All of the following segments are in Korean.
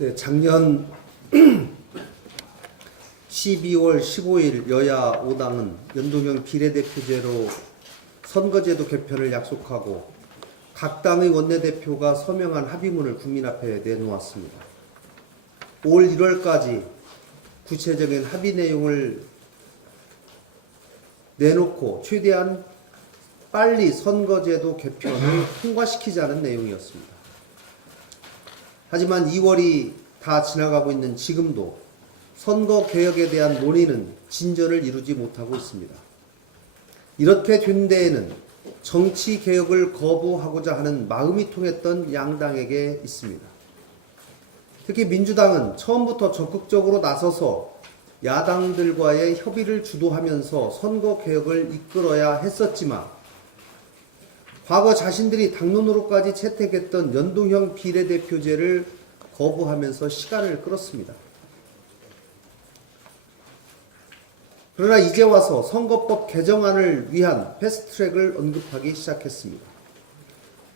네, 작년 12월 15일 여야 5당은 연동형 비례대표제로 선거제도 개편을 약속하고 각 당의 원내대표가 서명한 합의문을 국민 앞에 내놓았습니다. 올 1월까지 구체적인 합의 내용을 내놓고 최대한 빨리 선거제도 개편을 통과시키자는 내용이었습니다. 하지만 2월이 다 지나가고 있는 지금도 선거 개혁에 대한 논의는 진전을 이루지 못하고 있습니다. 이렇게 된 데에는 정치 개혁을 거부하고자 하는 마음이 통했던 양당에게 있습니다. 특히 민주당은 처음부터 적극적으로 나서서 야당들과의 협의를 주도하면서 선거 개혁을 이끌어야 했었지만 과거 자신들이 당론으로까지 채택했던 연동형 비례대표제를 거부하면서 시간을 끌었습니다. 그러나 이제 와서 선거법 개정안을 위한 패스트트랙을 언급하기 시작했습니다.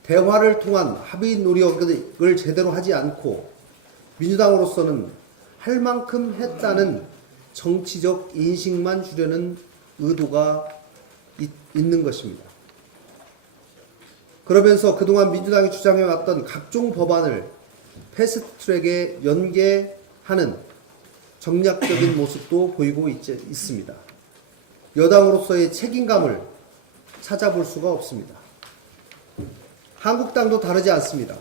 대화를 통한 합의 노력을 제대로 하지 않고 민주당으로서는 할 만큼 했다는 정치적 인식만 주려는 의도가 있는 것입니다. 그러면서 그동안 민주당이 주장해왔던 각종 법안을 패스트트랙에 연계하는 정략적인 모습도 보이고 있습니다. 여당으로서의 책임감을 찾아볼 수가 없습니다. 한국당도 다르지 않습니다.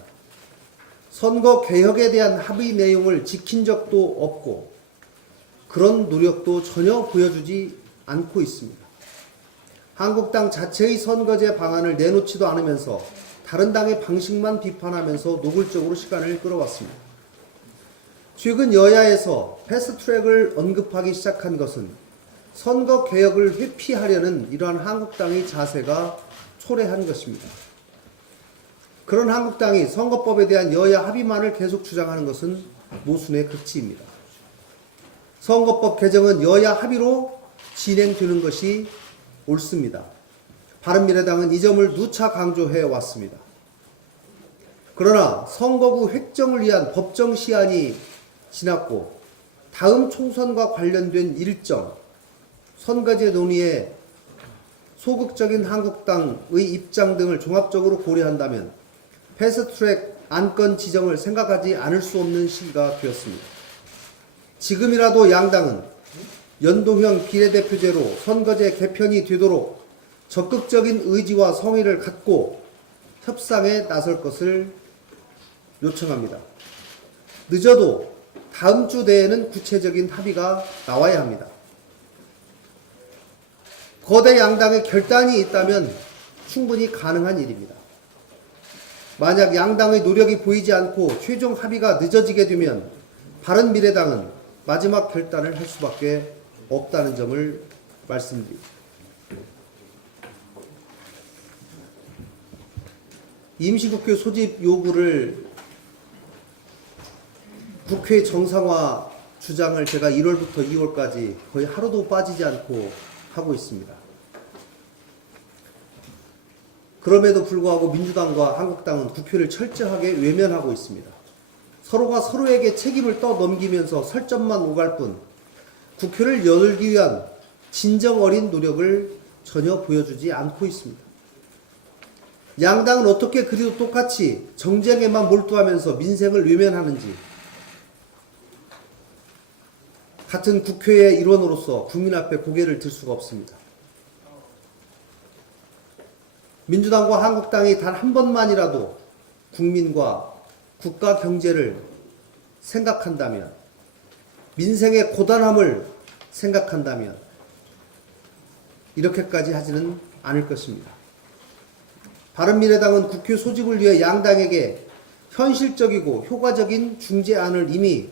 선거 개혁에 대한 합의 내용을 지킨 적도 없고 그런 노력도 전혀 보여주지 않고 있습니다. 한국당 자체의 선거제 방안을 내놓지도 않으면서 다른 당의 방식만 비판하면서 노골적으로 시간을 끌어왔습니다. 최근 여야에서 패스트트랙을 언급하기 시작한 것은 선거 개혁을 회피하려는 이러한 한국당의 자세가 초래한 것입니다. 그런 한국당이 선거법에 대한 여야 합의만을 계속 주장하는 것은 모순의 극치입니다. 선거법 개정은 여야 합의로 진행되는 것이 옳습니다. 바른미래당은 이 점을 누차 강조해 왔습니다. 그러나 선거구 획정을 위한 법정 시한이 지났고 다음 총선과 관련된 일정, 선거제 논의에 소극적인 한국당의 입장 등을 종합적으로 고려한다면 패스트트랙 안건 지정을 생각하지 않을 수 없는 시기가 되었습니다. 지금이라도 양당은 연동형 비례대표제로 선거제 개편이 되도록 적극적인 의지와 성의를 갖고 협상에 나설 것을 요청합니다. 늦어도 다음 주 내에는 구체적인 합의가 나와야 합니다. 거대 양당의 결단이 있다면 충분히 가능한 일입니다. 만약 양당의 노력이 보이지 않고 최종 합의가 늦어지게 되면 바른미래당은 마지막 결단을 할 수밖에 없다는 점을 말씀드립니다. 임시국회 소집 요구를 국회 정상화 주장을 제가 1월부터 2월까지 거의 하루도 빠지지 않고 하고 있습니다. 그럼에도 불구하고 민주당과 한국당은 국회를 철저하게 외면하고 있습니다. 서로가 서로에게 책임을 떠넘기면서 설전만 오갈 뿐 국회를 열기 위한 진정 어린 노력을 전혀 보여주지 않고 있습니다. 양당은 어떻게 그리도 똑같이 정쟁에만 몰두하면서 민생을 외면하는지 같은 국회의 일원으로서 국민 앞에 고개를 들 수가 없습니다. 민주당과 한국당이 단 한 번만이라도 국민과 국가 경제를 생각한다면, 민생의 고단함을 생각한다면 이렇게까지 하지는 않을 것입니다. 바른미래당은 국회 소집을 위해 양당에게 현실적이고 효과적인 중재안을 이미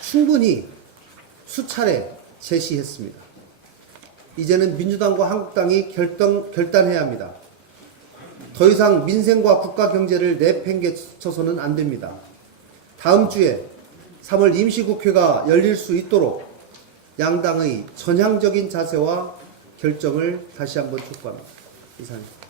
충분히 수차례 제시했습니다. 이제는 민주당과 한국당이 결단해야 합니다. 더 이상 민생과 국가 경제를 내팽개쳐서는 안 됩니다. 다음 주에 3월 임시국회가 열릴 수 있도록 양당의 전향적인 자세와 결정을 다시 한번 촉구합니다. 이상입니다.